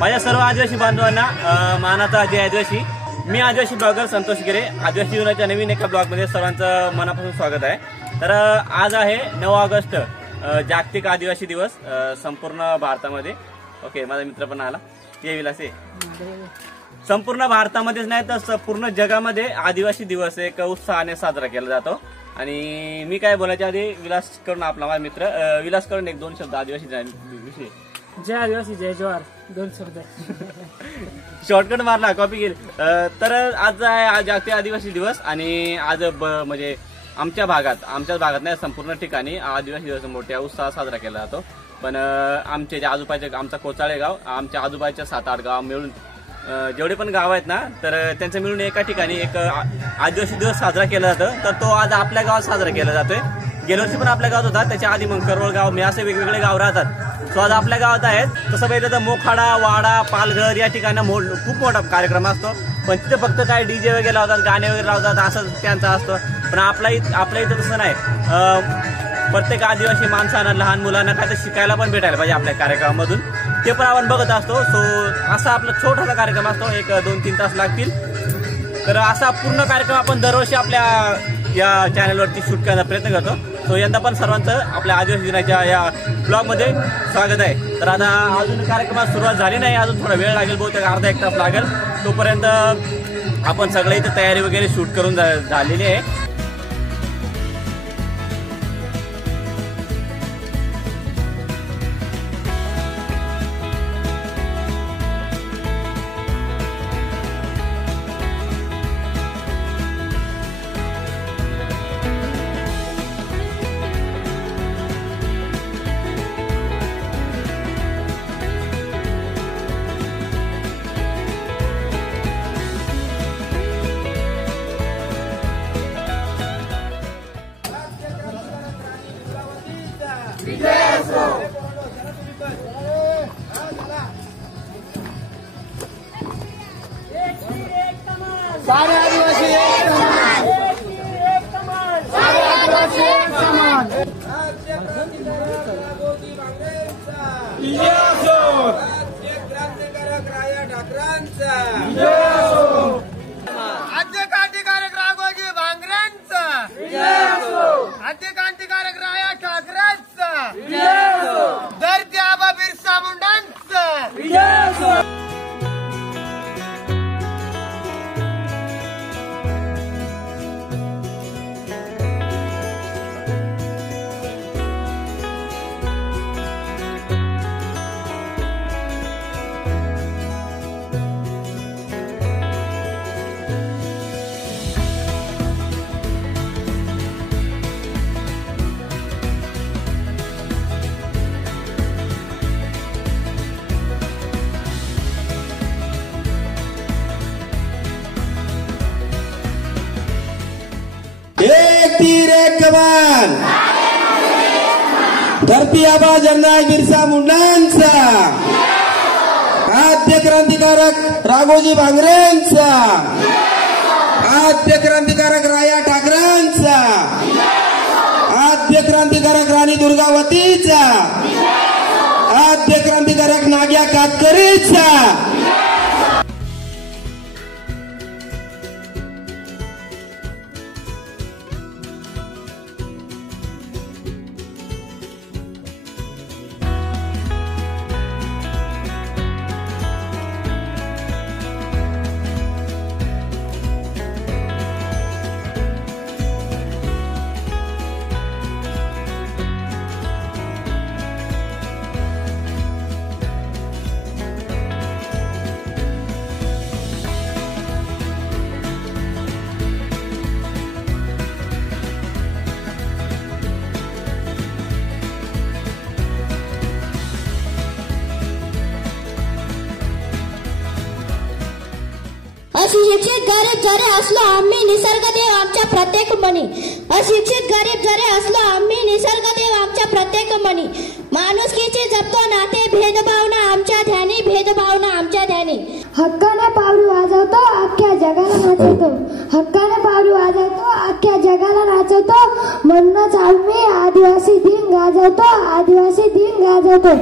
माझ्या सर्व आदिवासी बांधवांना मानाचा जय आदिवासी। मी आदिवासी ब्लॉगर संतोष गिरे। आदिवासी जीवनाच्या नवीन एका ब्लॉगमध्ये सर्वांचं मनापासून स्वागत आहे। तर आज आहे 9 ऑगस्ट, जागतिक आदिवासी दिवस संपूर्ण भारतामध्ये। ओके, माझा मित्र पण आला, ये विलास आहे। संपूर्ण भारतामध्येच नाही तर पूर्ण जगामध्ये आदिवासी दिवस एक उत्साहाने साजरा केला जातो। आणि मी काय बोलायच्या आधी विलास कडून आपला माझा मित्र विलास कडून 1-2 शब्द आदिवासी विषयी। जय आदिवासी जय जवाहर 2 शब्द शॉर्टकट मारला, कॉपी केली। तर आज आहे जागतिक आदिवासी दिवस आणि आज म्हणजे आमच्याच भागात नाही संपूर्ण ठिकाणी आदिवासी दिवस मोठ्या उत्साहात साजरा केला जातो। पण आमचे जे आजूबाजूचे आमचा कोचाळे गाव, आमच्या आजूबाजूच्या 7-8 गाव मिळून जेवढे पण गाव आहेत ना, तर त्यांचं मिळून एका ठिकाणी एक आदिवासी दिवस साजरा केला जातो। तर तो आज आपल्या गावात साजरा केला जातोय। गेल्या वर्षी पण आपल्या गावात होता, त्याच्या आधी मग करवळ गाव, मी असे वेगवेगळे गाव राहतात। तो आज आपल्या गावात आहेत। तसं पाहिलं तर मोखाडा, वाडा, पालघर या ठिकाणी खूप मोठा कार्यक्रम असतो। पण तिथे फक्त काय डीजे वगैरे लावतात, गाणे वगैरे लावतात, असं त्यांचं असतं। पण आपल्या इथं तसं नाही। प्रत्येक आदिवासी माणसांना, लहान मुलांना काय तर शिकायला पण भेटायला पाहिजे आपल्या कार्यक्रमामधून, ते पण आपण बघत असतो। सो असा आपला छोटासा कार्यक्रम असतो, 1-2-3 तास लागतील। तर असा पूर्ण कार्यक्रम आपण दरवर्षी आपल्या या चॅनलवरती शूट करण्याचा प्रयत्न करतो। तो यंदा पण सर्वांचं आपल्या आदिवासी दिनाच्या या ब्लॉगमध्ये स्वागत आहे। तर आता अजून कार्यक्रमात सुरुवात झाली नाही, अजून थोडा वेळ लागेल, बहुतेक अर्धा-1 तास लागेल। तोपर्यंत आपण सगळे इथं तयारी वगैरे शूट करून झालेली आहे। सारे आदिवासी एक समान, सारे आदिवासी एक समान। राज्य क्रांतिकारक राघोजी भांगरेंचा विजय असो, राज्य क्रांतिकारक राया ठाकरेंचा विजय असो, राज्य क्रांतिकारक राघोजी भांगरेंचा विजय असो, राज्य क्रांतिकारक राया ठाकरेंचा विजय असो, धरती आबा बिरसा मुंडांचा विजय असो। एक तीर एक कमान, धरती आबा जननायक बिरसा मुंडांचा, आद्य क्रांतिकारक राघोजी भांगरेंचा, आद्य क्रांतिकारक राया ठाकरेंचा, आद्य क्रांतिकारक राणी दुर्गावतीचा, आद्य क्रांतिकारक नाग्या कातकरीचा। अशिक्षित गरीब जरी असलो आम्ही निसर्गदेव आमच्या प्रत्येक मनी, अशिक्षित गरीब जरी असलो आम्ही निसर्गदेव आमच्या प्रत्येक मनी, माणुसकीचे जपतो नाते भेदभावना आमच्या ध्यानी, भेदभावना आमच्या ध्यानी। हक्काने पावली वाजवतो अख्ख्या जगाला नाचवतो, हक्काने पावली वाजवतो अख्ख्या जगाला नाचवतो, म्हणूनच आम्ही आदिवासी दिन गाजवतो, आदिवासी दिन गाजवतो।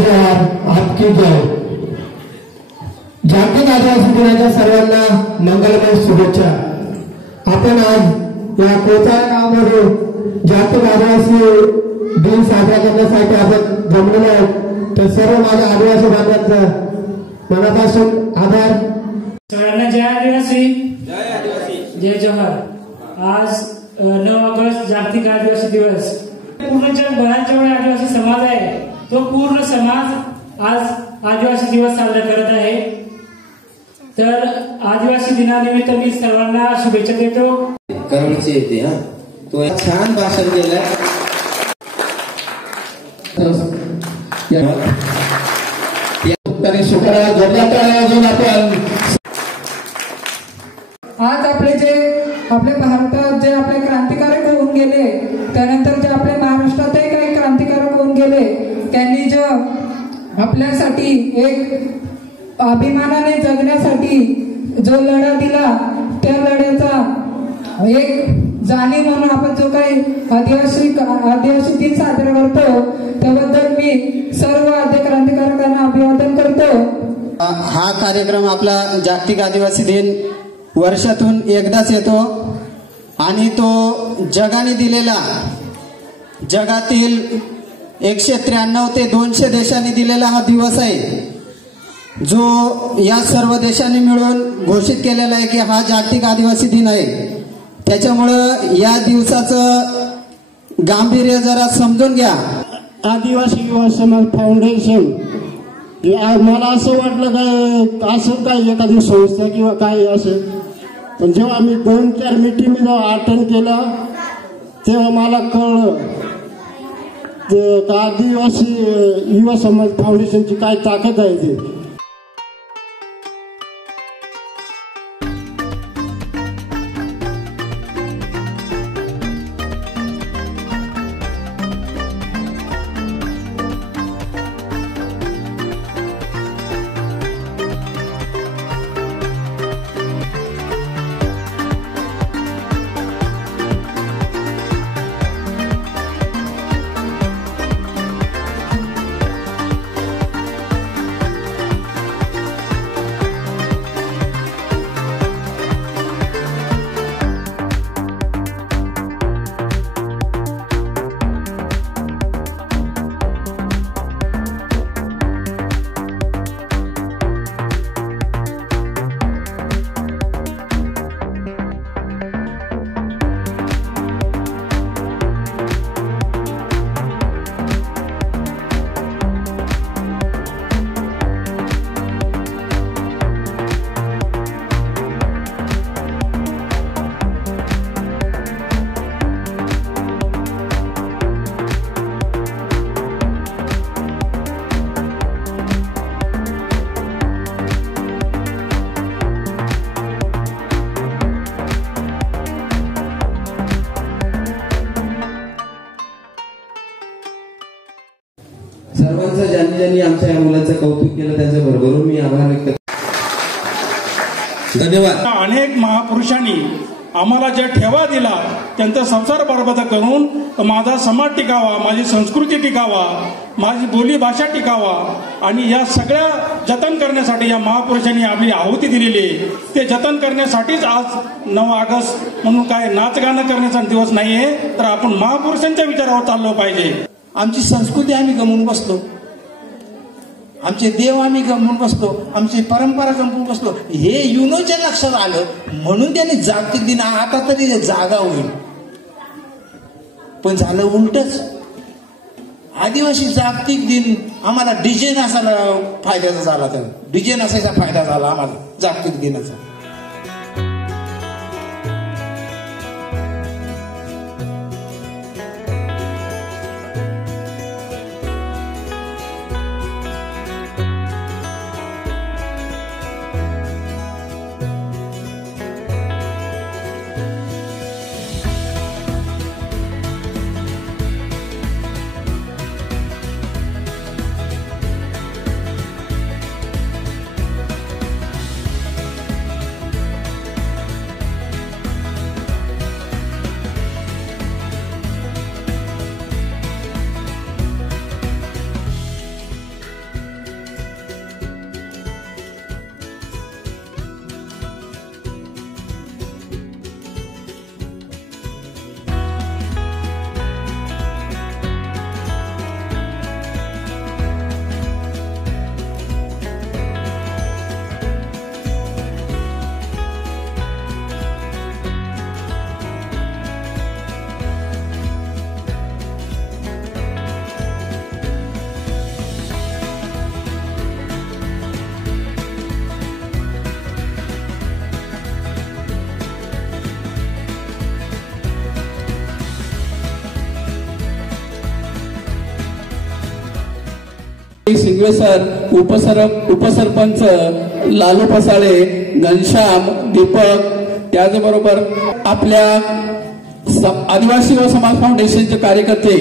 जोहार, आपकी जय. जागतिक आदिवासी दिनाच्या सर्वांना मंगलमय शुभेच्छा. आपण आज या कोचाळ गावामध्ये जागतिक आदिवासी दिन साजरा करण्यासाठी आपण जमलेलो आहोत. तर सर्व माझ्या आदिवासी बांधवांचा मनापासून आभार. सगळ्यांना जय आदिवासी, जय जोहार. आज 9 ऑगस्ट जागतिक आदिवासी दिवस. पूर्ण जगभरात जेवढे आदिवासी समाज आहे तो पूर्ण समाज आज आदिवासी दिवस साजरा करत आहे. तर आदिवासी दिनानिमित्त मी सर्वांना शुभेच्छा देतो. करणचे येते हा तो एक छान भाषण केलंय. आज आपले भारतात जे आपले क्रांतिकारक होऊन गेले, त्यानंतर जे आपले महाराष्ट्रातही काही क्रांतिकारक होऊन गेले, त्यांनी जो आपल्यासाठी एक अभिमानाने जगण्यासाठी जो लढा दिला, त्या लढ्याचा एक जाणीव म्हणून आपण जो काही आदिवासी दिन साजरा करतो, त्याबद्दल मी सर्व आद्य क्रांतिकारकांना अभिवादन करतो. हा कार्यक्रम आपला जागतिक आदिवासी दिन वर्षातून एकदाच येतो आणि तो जगाने दिलेला, जगातील 193 ते 200 देशांनी दिलेला हा दिवस आहे, जो या सर्व देशांनी मिळून घोषित केलेला आहे की हा जागतिक आदिवासी दिन आहे. त्याच्यामुळं या दिवसाचं गांभीर्य जरा समजून घ्या. आदिवासी युवा समाज फाउंडेशन मला असं वाटलं काय असं काय एखादी संस्था किंवा काय असेल, पण जेव्हा मी 2-4 मीटिंग जेव्हा अटेंड केलं तेव्हा मला कळलं आदिवासी युवा समाज फाउंडेशनची काय ताकद आहे ते. सर्वांचं ज्यांनी आमच्या या मुलाचं कौतुक केलं त्याच्या बरोबर मी आभार व्यक्त करतो. धन्यवाद. अनेक महापुरुषांनी आम्हाला ज्या ठेवा दिला त्यांचा संसार बरबाद करून माझा समाज टिकावा, माझी संस्कृती टिकावा, माझी बोली भाषा टिकावा आणि या सगळ्या जतन करण्यासाठी या महापुरुषांनी आपली आहुती दिलेली आहे. ते जतन करण्यासाठीच आज 9 ऑगस्ट म्हणून काय नाच गाणं करण्याचा दिवस नाहीये, तर आपण महापुरुषांच्या विचारावर चाललो पाहिजे. आमची संस्कृती आम्ही गमवून बसलो, आमचे देव आम्ही गमवून बसलो, आमची परंपरा गमवून बसलो. हे युनोच्या लक्षात आलं म्हणून त्यांनी जागतिक दिन आता तरी जागा होईल, पण झालं उलटच. आदिवासी जागतिक दिन आम्हाला डीजे नाचायला फायद्याचा झाला, तर डीजे नाचायचा फायदा झाला आम्हाला जागतिक दिनाचा. सिंगवे सर, उपसरपंच लालू पसाळे, घनश्याम, दीपक, त्याचबरोबर आपल्या आदिवासी व समाज फाउंडेशनचे कार्यकर्ते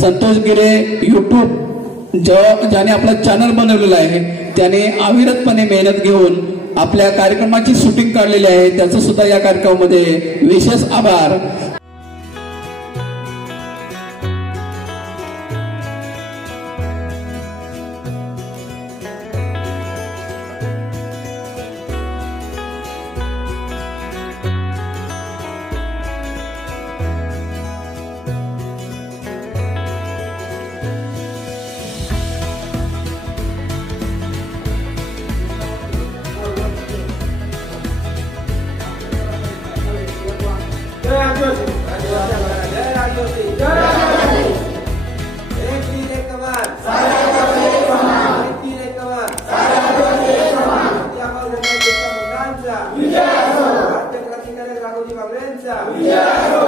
संतोष गिरे, युट्यूब ज्याने आपलं चॅनल बनवलेलं आहे त्याने अविरतपणे मेहनत घेऊन आपल्या कार्यक्रमाची शूटिंग काढलेली आहे, त्याचं सुद्धा या कार्यक्रमामध्ये विशेष आभार. विजय